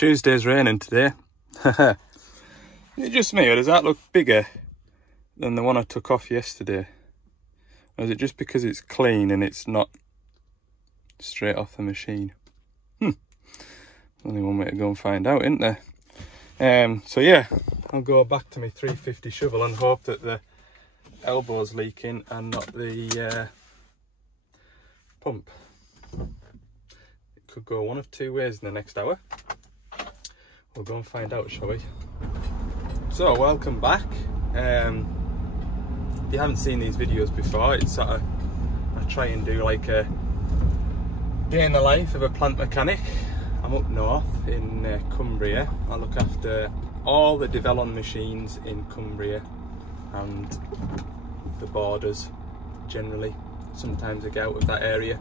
Tuesday's raining today. Is it just me, or does that look bigger than the one I took off yesterday? Or is it just because it's clean and it's not straight off the machine? Only one way to go and find out, isn't there? So yeah, I'll go back to my 350 shovel and hope that the elbow's leaking and not the pump. It could go one of two ways in the next hour. We'll go and find out, shall we? So, welcome back. If you haven't seen these videos before, it's sort of, I try and do like a day in the life of a plant mechanic. I'm up north in Cumbria. I look after all the Devellon machines in Cumbria and the borders generally. Sometimes I get out of that area.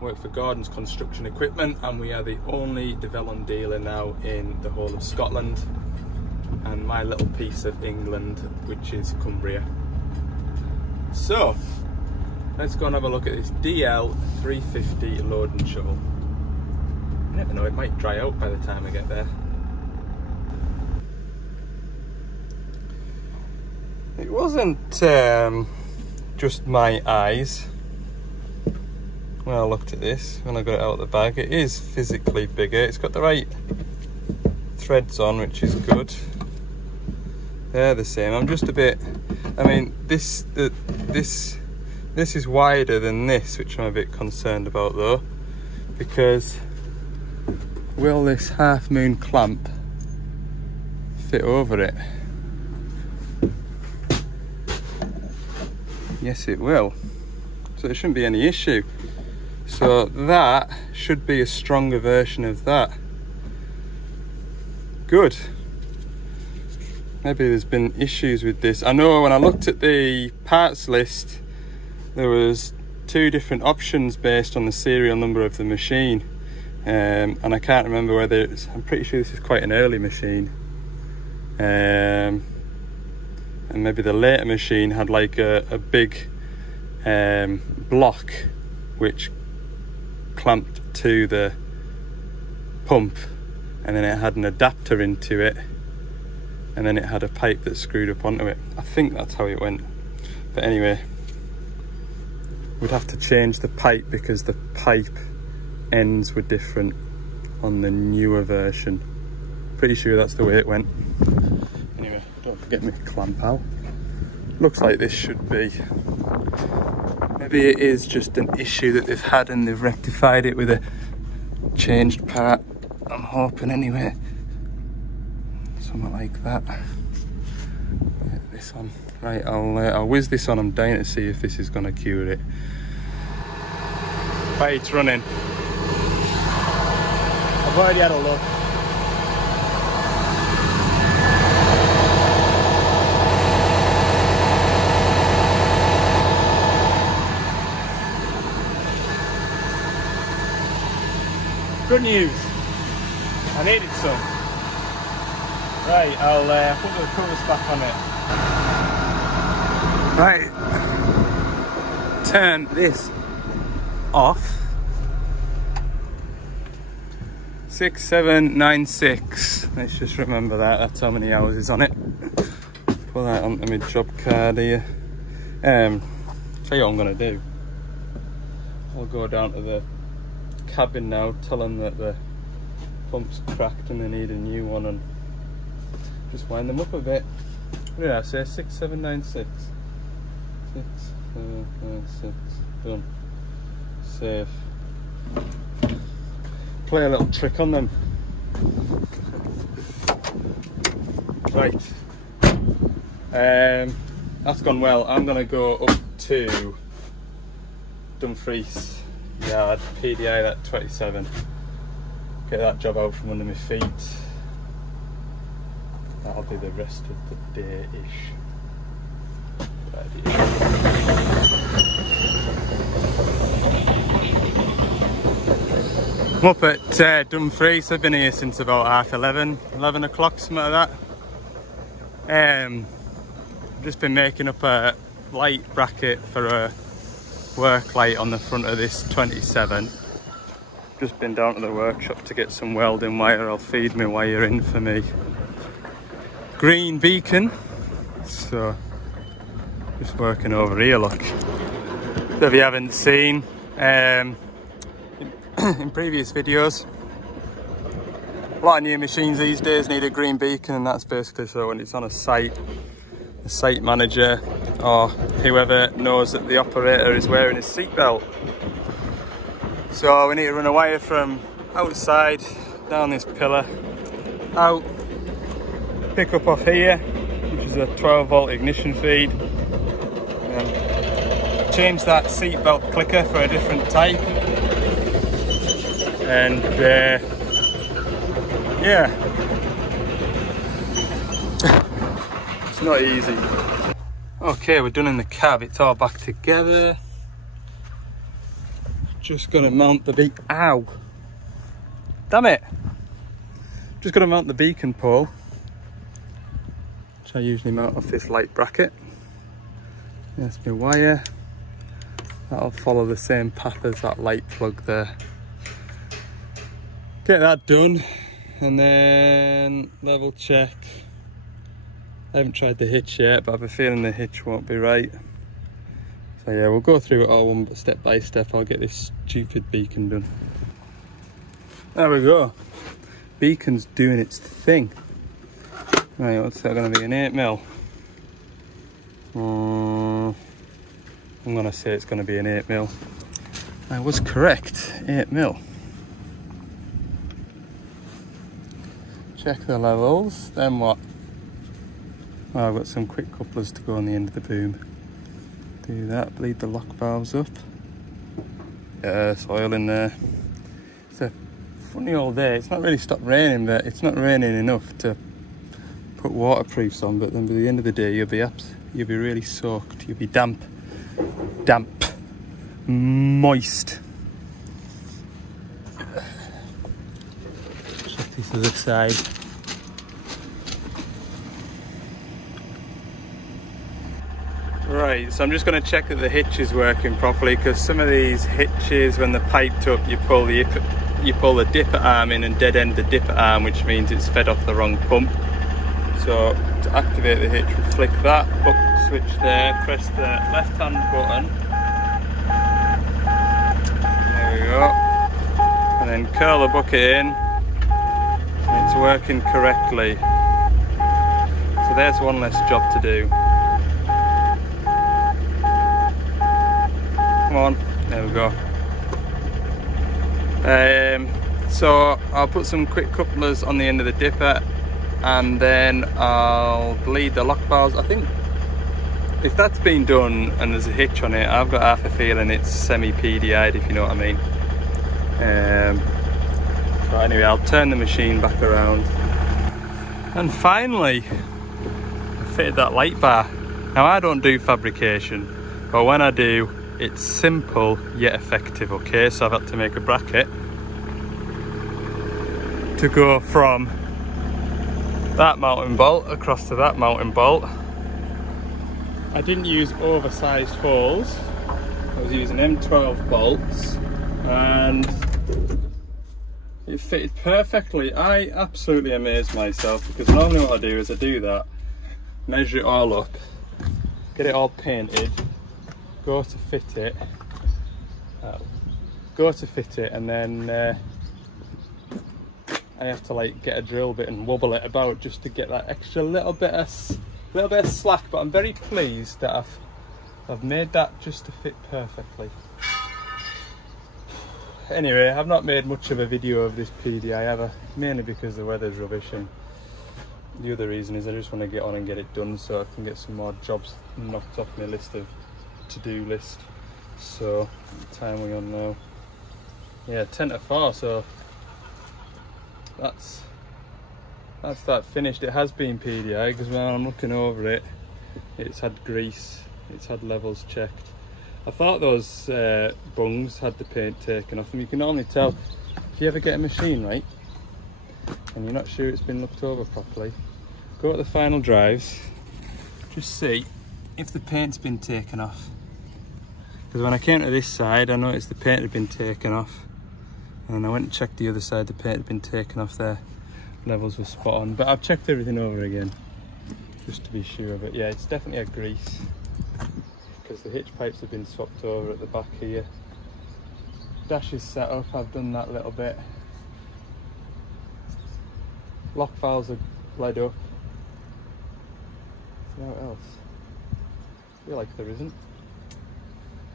Work for Gordon's Construction Equipment, and we are the only Devellon dealer now in the whole of Scotland and my little piece of England, which is Cumbria. So let's go and have a look at this DL 350 loading shovel. You never know, it might dry out by the time I get there. It wasn't just my eyes when I looked at this, when I got it out of the bag. It is physically bigger. It's got the right threads on, which is good. They're the same. I'm just a bit, I mean, this is wider than this, which I'm a bit concerned about though, because will this half moon clamp fit over it? Yes, it will. So there shouldn't be any issue. So that should be a stronger version of that. Good. Maybe there's been issues with this. I know when I looked at the parts list, there was two different options based on the serial number of the machine. And I can't remember whether it's, I'm pretty sure this is quite an early machine. And maybe the later machine had like a big block which clamped to the pump, and then it had an adapter into it, and then it had a pipe that screwed up onto it. I think that's how it went. But anyway, we'd have to change the pipe because the pipe ends were different on the newer version. Pretty sure that's the way it went. Anyway, don't forget my clamp out. Looks like this should be, maybe it is just an issue that they've had and they've rectified it with a changed part. I'm hoping anyway. Something like that. Get this on. Right, I'll whiz this on. I'm dying to see if this is going to cure it. Right, it's running. I've already had a look. Good news. I needed some. Right, I'll put the covers back on it. Right. Turn this off. 6796. Let's just remember that. That's how many hours is on it. Put that onto my job card here. Tell you what I'm gonna do. I'll go down to the cabin now, tell them that the pump's cracked and they need a new one, and just wind them up a bit. What did I say? 6796. 6796. Done. Save. Play a little trick on them. Right. That's gone well. I'm gonna go up to Dumfries Yard, PDI that 27. Get that job out from under my feet. That'll be the rest of the day-ish. I'm up at Dumfries. I've been here since about 11 o'clock, something like that. Just been making up a light bracket for a work light on the front of this 27. just been down to the workshop to get some welding wire. I'll feed my wire in for me green beacon. So just working over here, look. So if you haven't seen in previous videos, a lot of new machines these days need a green beacon, and that's basically so when it's on a site, the site manager or whoever knows that the operator is wearing his seatbelt. So we need to run a wire from outside down this pillar, out, pick up off here, which is a 12-volt ignition feed, and change that seatbelt clicker for a different type, and yeah, it's not easy. Okay, we're done in the cab, it's all back together. Just gonna mount the ow! Damn it! Just gonna mount the beacon pole, which I usually mount off this light bracket. There's my wire. That'll follow the same path as that light plug there. Get that done, and then level check. I haven't tried the hitch yet, but I have a feeling the hitch won't be right. So yeah, we'll go through it all one step by step. I'll get this stupid beacon done. There we go. Beacon's doing its thing. Right, what's that going to be, an 8mm? I'm going to say it's going to be an 8mm. I was correct, 8mm. Check the levels, then what? Well, I've got some quick couplers to go on the end of the boom. Do that, bleed the lock valves up. Yeah, there's oil in there. It's a funny old day. It's not really stopped raining, but it's not raining enough to put waterproofs on. But then by the end of the day, you'll be really soaked. You'll be damp, moist. Check this other side. Right, so I'm just going to check that the hitch is working properly, because some of these hitches, when they're piped up, you pull the dipper arm in and dead end the dipper arm, which means it's fed off the wrong pump. So to activate the hitch, we flick that up switch there, press the left hand button. There we go. And then curl the bucket in. And it's working correctly. So there's one less job to do. Come on, there we go. So I'll put some quick couplers on the end of the dipper, and then I'll bleed the lock valves. I think if that's been done and there's a hitch on it, I've got half a feeling it's semi-PDI'd, if you know what I mean. So anyway, I'll turn the machine back around. And finally, I fitted that light bar. Now I don't do fabrication, but when I do, it's simple yet effective, okay? So I've had to make a bracket to go from that mounting bolt across to that mounting bolt. I didn't use oversized holes. I was using M12 bolts and it fitted perfectly. I absolutely amazed myself, because normally what I do is I do that, measure it all up, get it all painted, go to fit it, and then I have to like get a drill bit and wobble it about just to get that extra little bit of slack. But I'm very pleased that I've made that just to fit perfectly. Anyway, I've not made much of a video of this PDI ever, mainly because the weather's rubbish, and the other reason is I just want to get on and get it done so I can get some more jobs knocked off my list of to-do list. So what time are we on now? Yeah, 10 to 4, so that's that finished. It has been PDI, because when I'm looking over it, it's had grease, it's had levels checked. I thought those bungs had the paint taken off them. You can normally tell if you ever get a machine right and you're not sure it's been looked over properly, go to the final drives, just see if the paint's been taken off. Because when I came to this side, I noticed the paint had been taken off. And I went and checked the other side, the paint had been taken off there. Levels were spot on, but I've checked everything over again just to be sure. But yeah, it's definitely a grease because the hitch pipes have been swapped over at the back here. Dash is set up, I've done that little bit. Lock valves are bled up. So what else? I feel like there isn't.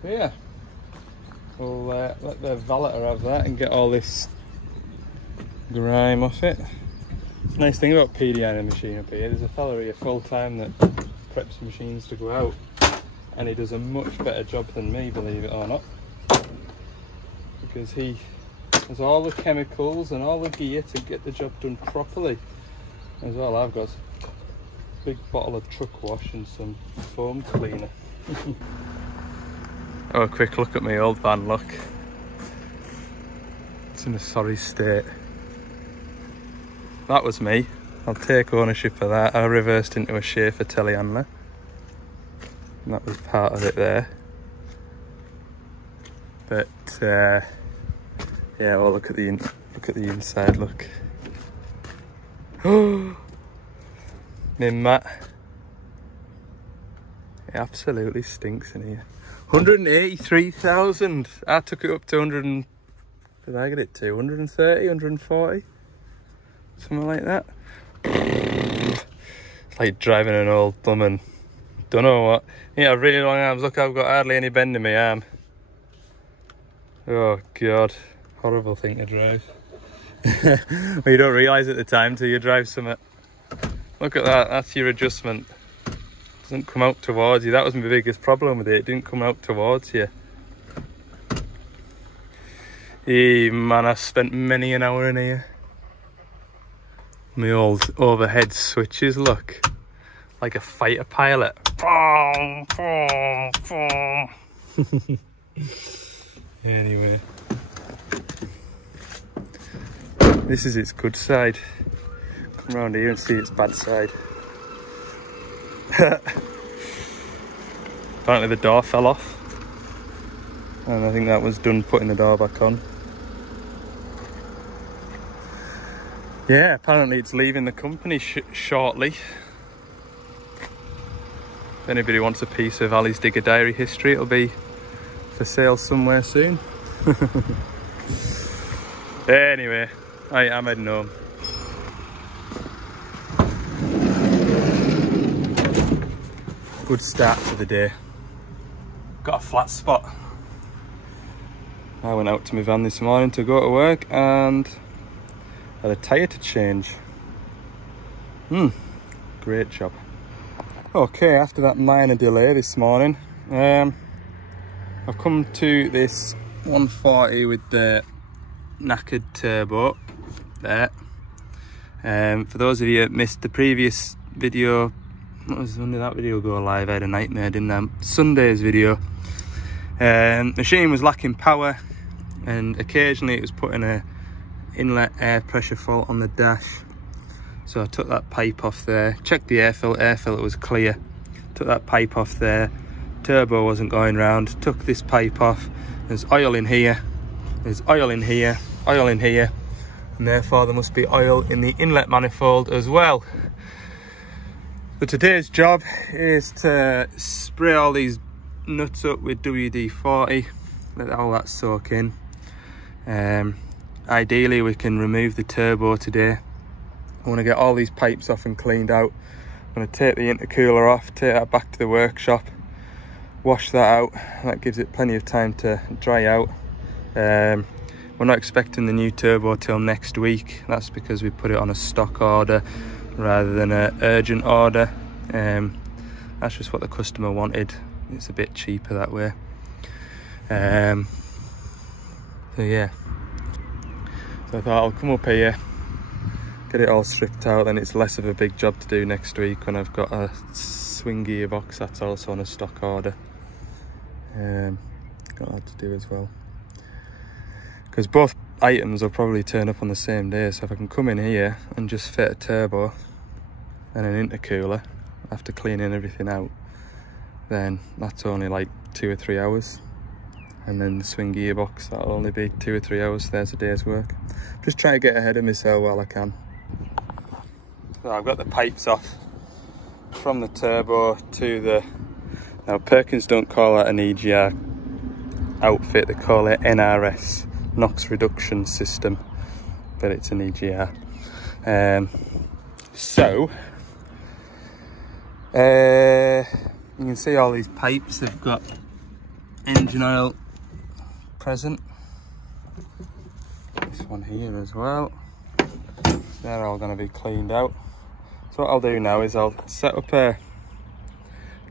But yeah, we'll let the valeter have that and get all this grime off it. It's a nice thing about PDI machine up here. There's a fella here full time that preps machines to go out, and he does a much better job than me, believe it or not, because he has all the chemicals and all the gear to get the job done properly. As well, I've got a big bottle of truck wash and some foam cleaner. Oh, a quick look at my old van, look. It's in a sorry state. That was me. I'll take ownership of that. I reversed into a Schaefer telehandler, and that was part of it there. But yeah, oh, look at the inside. Look. Oh, my mat. It absolutely stinks in here. 183,000. I took it up to 100. Did I get it to 130, 140? Something like that. It's like driving an old bum and don't know what. Yeah, really long arms. Look, I've got hardly any bend in my arm. Oh God, horrible thing to drive. Well, you don't realise at the time till you drive something. Look at that. That's your adjustment. Doesn't come out towards you. That was my biggest problem with it. It didn't come out towards you. Yeah, man, I spent many an hour in here. My old overhead switches, look, like a fighter pilot. Anyway, this is its good side. Come around here and see its bad side. Apparently the door fell off, and I think that was done putting the door back on. Yeah, apparently it's leaving the company shortly. If anybody wants a piece of Ali's Digger diary history, it'll be for sale somewhere soon. Anyway, I'm heading home. Good start to the day. Got a flat spot. I went out to my van this morning to go to work and had a tyre to change. Great job. Okay, after that minor delay this morning, I've come to this 140 with the knackered turbo there. For those of you that missed the previous video, what was when did that video go live? I had a nightmare, didn't I? Sunday's video. Machine was lacking power, and occasionally it was putting a inlet air pressure fault on the dash. So I took that pipe off there, checked the air filter was clear, took that pipe off there, turbo wasn't going round, took this pipe off. There's oil in here, there's oil in here, oil in here, and therefore there must be oil in the inlet manifold as well. So today's job is to spray all these nuts up with WD-40, let all that soak in. Ideally we can remove the turbo today. I want to get all these pipes off and cleaned out. I'm going to take the intercooler off, take that back to the workshop, wash that out. That gives it plenty of time to dry out. We're not expecting the new turbo till next week. That's because we put it on a stock order rather than an urgent order. That's just what the customer wanted. It's a bit cheaper that way. So yeah, so I thought I'll come up here, get it all stripped out, then it's less of a big job to do next week when I've got a swing gearbox that's also on a stock order. Got that to do as well, because both items will probably turn up on the same day. So if I can come in here and just fit a turbo and an intercooler after cleaning everything out, then that's only like 2 or 3 hours. and then the swing gearbox, that'll only be 2 or 3 hours. There's a day's work. Just trying to get ahead of myself while I can. So I've got the pipes off from the turbo to the, now Perkins don't call that an EGR outfit, they call it NRS, NOx reduction system, but it's an EGR. You can see all these pipes, they've got engine oil present. This one here as well. So they're all going to be cleaned out. So what I'll do now is I'll set up a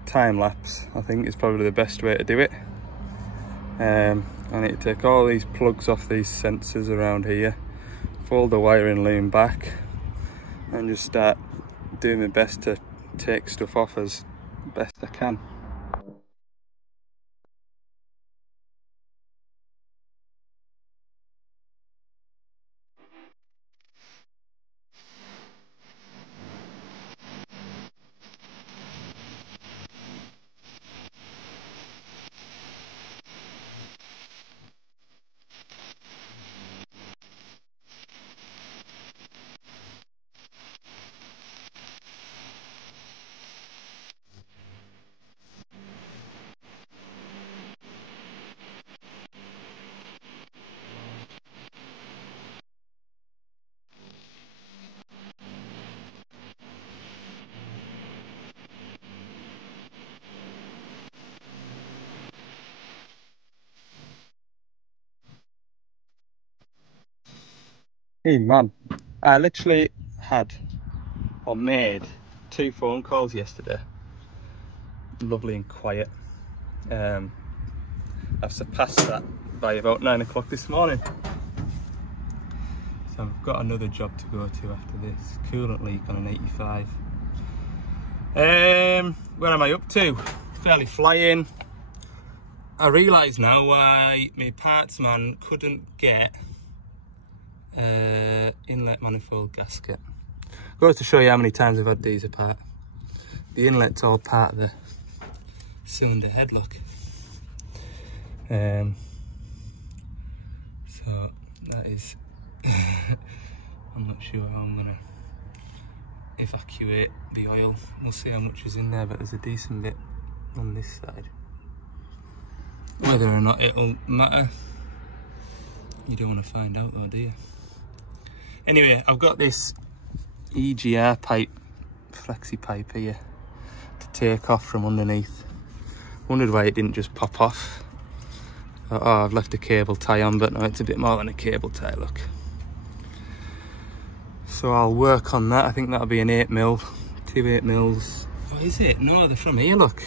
time lapse. I think it's probably the best way to do it. I need to take all these plugs off these sensors around here, fold the wiring loom back, and just start doing my best to take stuff off as best I can. Hey man, I literally made 2 phone calls yesterday. Lovely and quiet. I've surpassed that by about 9 o'clock this morning. So I've got another job to go to after this. Coolant leak on an 85. Where am I up to? Fairly flying. I realise now why my parts man couldn't get inlet manifold gasket. Goes to show you how many times I've had these apart. The inlet's all part of the cylinder head, look. So that is I'm not sure how I'm gonna evacuate the oil. We'll see how much is in there, but there's a decent bit on this side. Whether or not it'll matter, you don't want to find out though, do you? Anyway, I've got this EGR pipe, flexi pipe here, to take off from underneath. Wondered why it didn't just pop off. Thought, oh, I've left a cable tie on, but no, it's a bit more than a cable tie, look. So I'll work on that. I think that'll be an 8mm, 2 8mm. What is it? No, they're from here, look.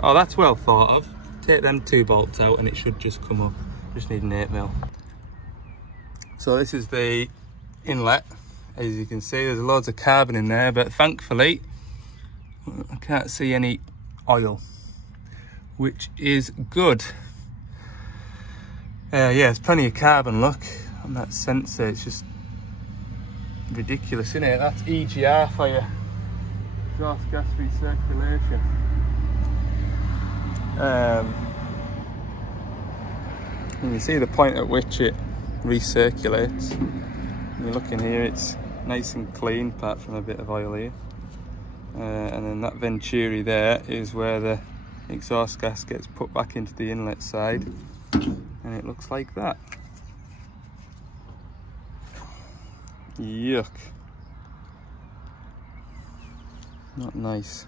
Oh, that's well thought of. Take them 2 bolts out and it should just come up. Just need an 8mm. So this is the inlet. As you can see, there's loads of carbon in there, but thankfully I can't see any oil, which is good. Yeah, there's plenty of carbon, look, on that sensor. It's just ridiculous, isn't it? That's EGR for you, exhaust gas recirculation. And you see the point at which it recirculates. When you look in here, it's nice and clean apart from a bit of oil here. And then that venturi there is where the exhaust gas gets put back into the inlet side, and it looks like that. Yuck. Not nice.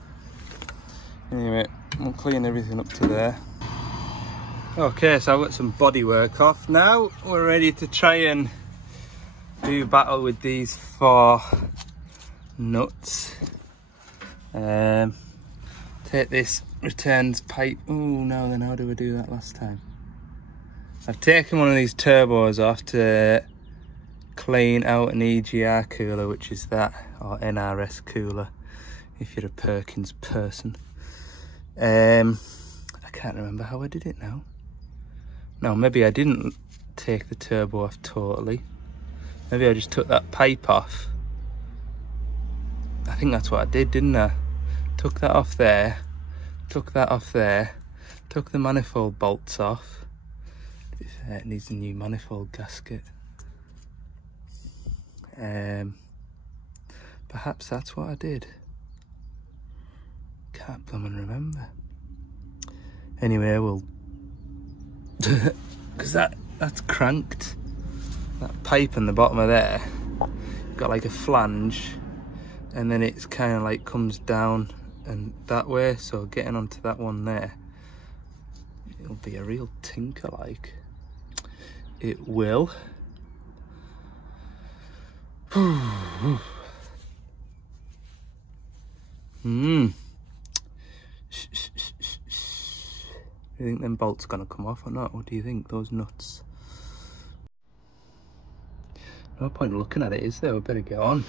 Anyway, we'll clean everything up to there. Okay, so I've got some body work off now. We're ready to try and do battle with these 4 nuts. Take this returns pipe. Oh no, then how do we do that last time? I've taken one of these turbos off to clean out an EGR cooler, which is that, or NRS cooler if you're a Perkins person. I can't remember how I did it now. No, maybe I didn't take the turbo off totally. Maybe I just took that pipe off. I think that's what I did, didn't I? Took that off there, took that off there, took the manifold bolts off, be fair, it needs a new manifold gasket. Perhaps that's what I did. Can't blooming remember. Anyway, we'll because that's cranked. That pipe in the bottom of there got like a flange, and then it's kind of like comes down and that way, so getting onto that one there, it'll be a real tinker, like it will. Do you think them bolts gonna come off or not? What do you think, those nuts? No point looking at it, is there? We better get on.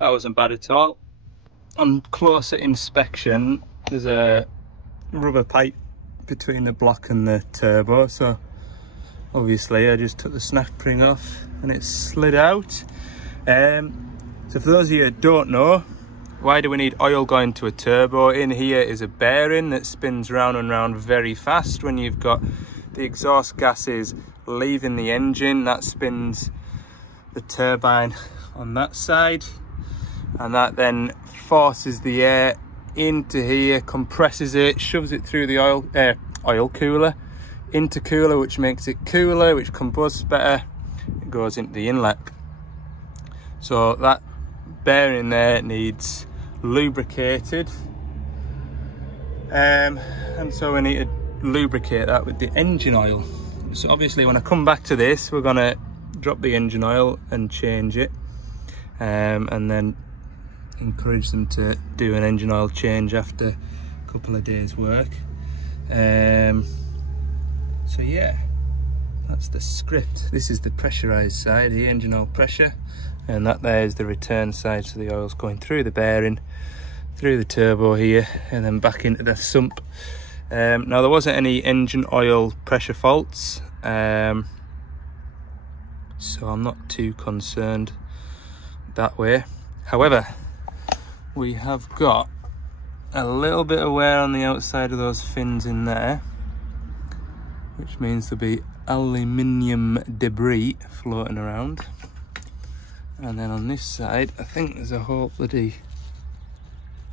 That wasn't bad at all. On closer inspection, there's a rubber pipe between the block and the turbo, so obviously I just took the snap spring off and it slid out. So for those of you who don't know, why do we need oil going to a turbo? In here is a bearing that spins round and round very fast. When you've got the exhaust gases leaving the engine, that spins the turbine on that side, and that then forces the air into here, compresses it, shoves it through the oil cooler, intercooler, which makes it cooler, which combusts better. It goes into the inlet. So that bearing there needs lubricated, and so we need to lubricate that with the engine oil. So obviously when I come back to this, we're gonna drop the engine oil and change it, and then encourage them to do an engine oil change after a couple of days work. So yeah, that's the script. This is the pressurized side, the engine oil pressure, and that there is the return side, so the oil's going through the bearing, through the turbo here, and then back into the sump. Now there wasn't any engine oil pressure faults, so I'm not too concerned that way. However, we have got a little bit of wear on the outside of those fins in there, which means there'll be aluminium debris floating around. And then on this side, I think there's a whole bloody,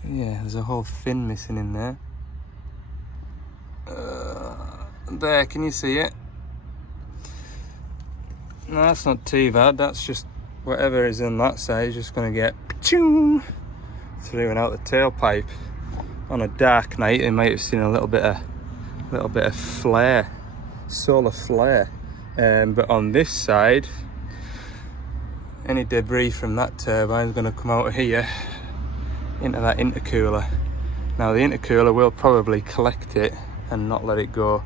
yeah, there's a whole fin missing in there. There, can you see it? No, that's not too bad. That's just whatever is on that side is just going to get through and out the tailpipe. On a dark night, you might have seen a little bit of flare, solar flare. But on this side, any debris from that turbine is going to come out of here into that intercooler. Now the intercooler will probably collect it and not let it go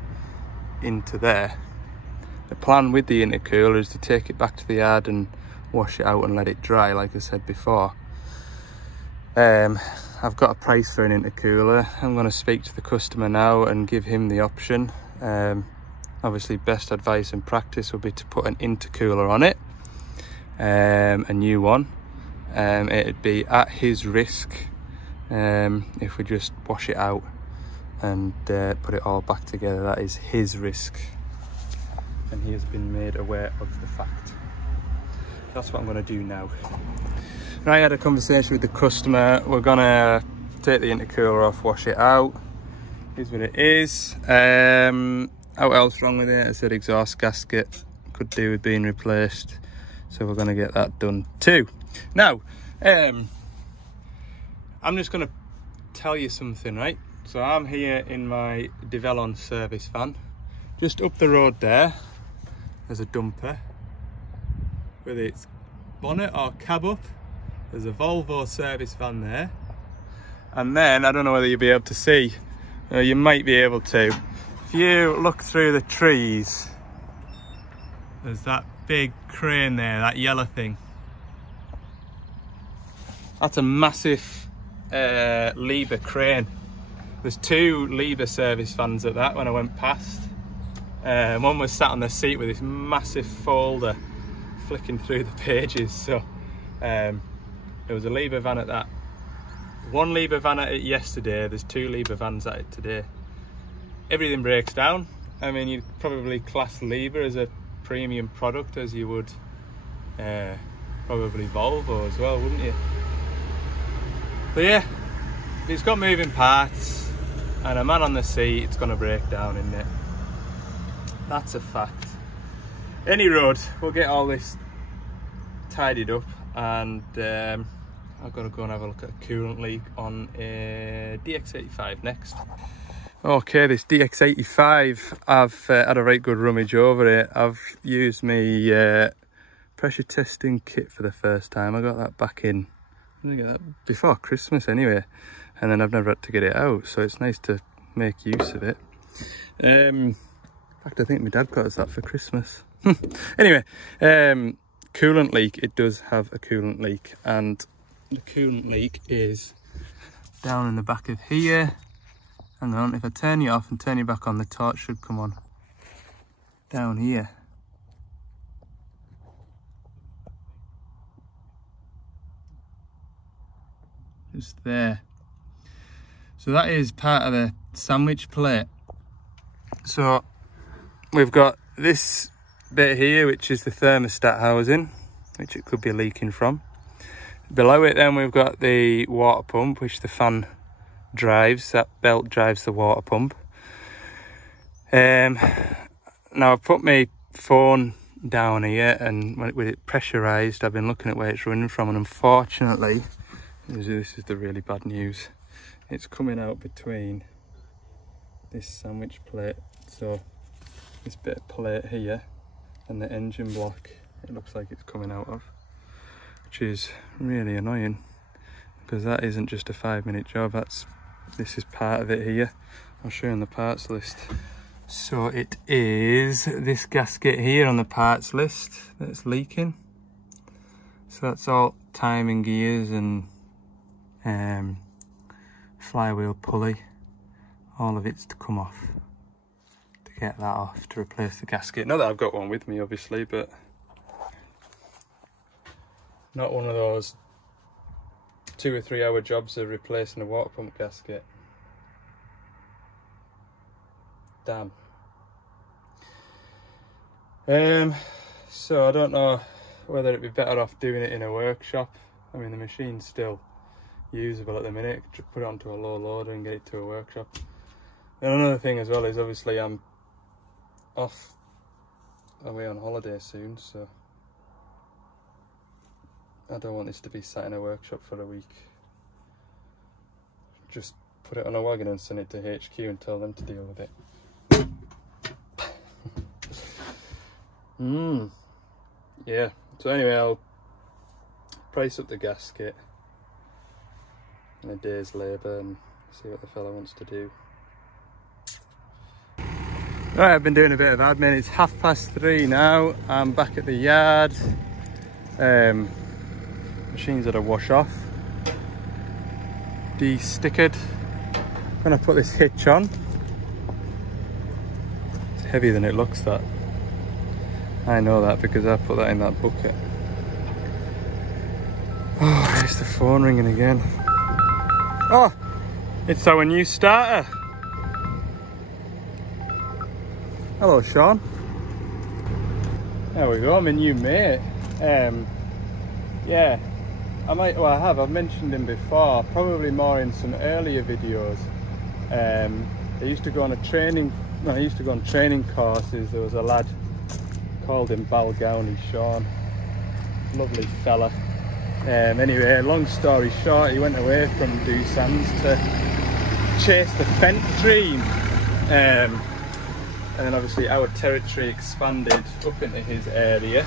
into there. The plan with the intercooler is to take it back to the yard and wash it out and let it dry, like I said before. I've got a price for an intercooler. I'm going to speak to the customer now and give him the option. Obviously best advice and practice would be to put an intercooler on it, a new one. It'd be at his risk if we just wash it out and put it all back together. That is his risk, and he has been made aware of the fact. That's what I'm going to do now. Right, I had a conversation with the customer. We're going to take the intercooler off, wash it out. Here's what it is. What else wrong with it? I said exhaust gasket could do with being replaced, so we're going to get that done too. Now, I'm just going to tell you something, right? So I'm here in my Develon service van. Just up the road there, there's a dumper with its bonnet or cab up. There's a Volvo service van there, And then, I don't know whether you'll be able to see, you might be able to. If you look through the trees, there's that big crane there, that yellow thing. That's a massive Liebherr crane. There's 2 Liebherr service vans at that when I went past. One was sat on the seat with this massive folder flicking through the pages. So there was a Liebherr van at that. 1 Liebherr van at it yesterday, there's 2 Liebherr vans at it today. Everything breaks down. I mean, you'd probably class Liebherr as a premium product, as you would probably Volvo as well, wouldn't you? But yeah, if it's got moving parts and a man on the seat, it's going to break down, isn't it? That's a fact. Any road, we'll get all this tidied up, and I've got to go and have a look at a coolant leak on a DX85 next. Okay, this DX85, I've had a right good rummage over it. I've used my pressure testing kit for the first time. I got that back in, I think that before Christmas anyway, and then I've never had to get it out, so it's nice to make use of it. In fact, I think my dad got us that for Christmas. Anyway, coolant leak, it does have a coolant leak, and the coolant leak is down in the back of here. Hang on, if I turn you off and turn you back on, the torch should come on. Down here. Just there. So that is part of the sandwich plate. So we've got this bit here, which is the thermostat housing, which it could be leaking from. Below it then we've got the water pump, which the fan drives. That belt drives the water pump. Now I've put my phone down here, and with it pressurized, I've been looking at where it's running from, and unfortunately, this is the really bad news, it's coming out between this sandwich plate, so this bit of plate here, and the engine block, it looks like it's coming out of, which is really annoying, because that isn't just a 5-minute job. This is part of it here. I'll show you on the parts list. So it is this gasket here on the parts list that's leaking. So that's all timing gears and flywheel pulley. All of it's to come off, to get that off, to replace the gasket. Not that I've got one with me obviously, but not one of those 2 or 3 hour jobs of replacing a water pump gasket. Damn. So I don't know whether it'd be better off doing it in a workshop. I mean, the machine's still usable at the minute. Just put it onto a low loader and get it to a workshop. And another thing as well is, obviously I'm off away on holiday soon, so I don't want this to be sat in a workshop for a week. Just put it on a wagon and send it to HQ and tell them to deal with it. Yeah, so anyway, I'll price up the gasket in a day's labour and see what the fella wants to do. Right, I've been doing a bit of admin. It's 3:30 now. I'm back at the yard. Machine's had a wash off. De-stickered. I'm gonna put this hitch on. It's heavier than it looks, that. I know that because I put that in that bucket. Oh, there's the phone ringing again. Oh, it's our new starter. Hello, Sean. There we go, my new mate. Yeah, I've mentioned him before, probably more in some earlier videos. I used to go on training courses. There was a lad, called him Balgownie Sean, lovely fella. Anyway, long story short, he went away from Doosands to chase the Fent dream, and then obviously our territory expanded up into his area,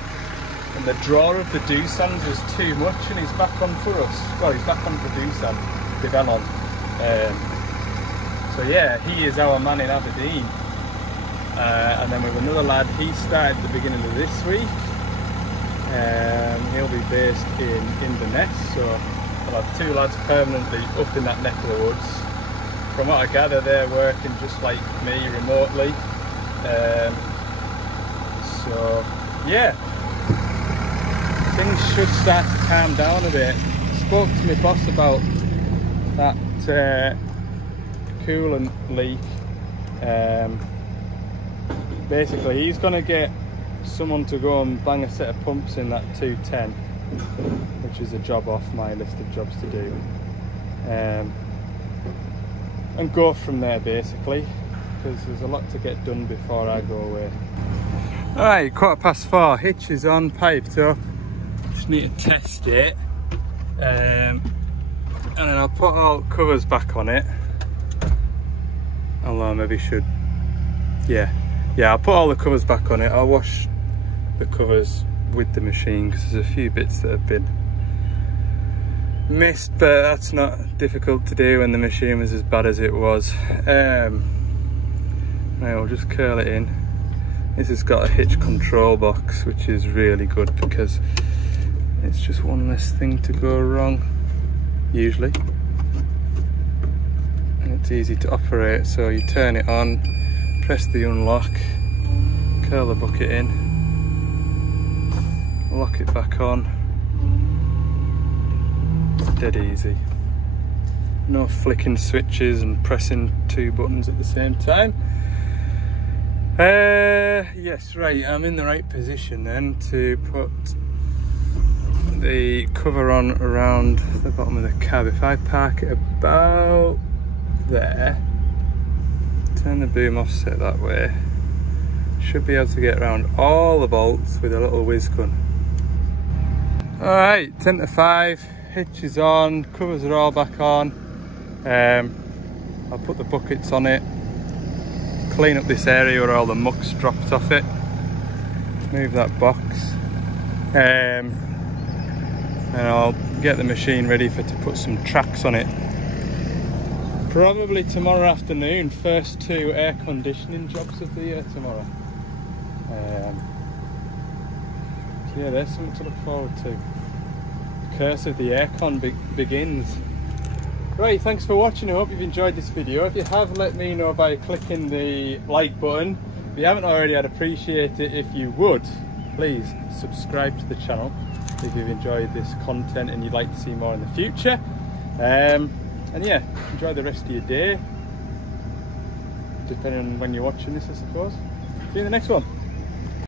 and the draw of the Doosands was too much, and he's back on for us. Well, he's back on for Doosan, Devellon. So yeah, he is our man in Aberdeen. And then with another lad, he started at the beginning of this week. He'll be based in Inverness, so I'll have two lads permanently up in that neck of the woods. From what I gather, they're working just like me, remotely. So yeah, things should start to calm down a bit. I spoke to my boss about that coolant leak. Basically, he's going to get someone to go and bang a set of pumps in that 210, which is a job off my list of jobs to do, and go from there basically, because there's a lot to get done before I go away. Alright, 4:15, hitch is on, piped up. Just need to test it, and then I'll put all covers back on it. Although I maybe should, yeah, I'll put all the covers back on it. I'll wash the covers with the machine because there's a few bits that have been missed, but that's not difficult to do when the machine was as bad as it was. Now we'll just curl it in. This has got a hitch control box, which is really good because it's just one less thing to go wrong usually, and it's easy to operate. So you turn it on, press the unlock, curl the bucket in, lock it back on. Dead easy. No flicking switches and pressing two buttons at the same time. Yes, right, I'm in the right position then to put the cover on around the bottom of the cab. If I park it about there, turn the boom offset that way, should be able to get around all the bolts with a little whiz gun. Alright, 10 to 5, hitch is on, covers are all back on. I'll put the buckets on it, clean up this area where all the muck's dropped off it, move that box, and I'll get the machine ready to put some tracks on it. Probably tomorrow afternoon, first two air conditioning jobs of the year tomorrow. So yeah, there's something to look forward to. The curse of the aircon begins. Right, thanks for watching. I hope you've enjoyed this video. If you have, let me know by clicking the like button. If you haven't already, I'd appreciate it if you would. Please subscribe to the channel if you've enjoyed this content and you'd like to see more in the future. And yeah, enjoy the rest of your day, depending on when you're watching this, I suppose. See you in the next one.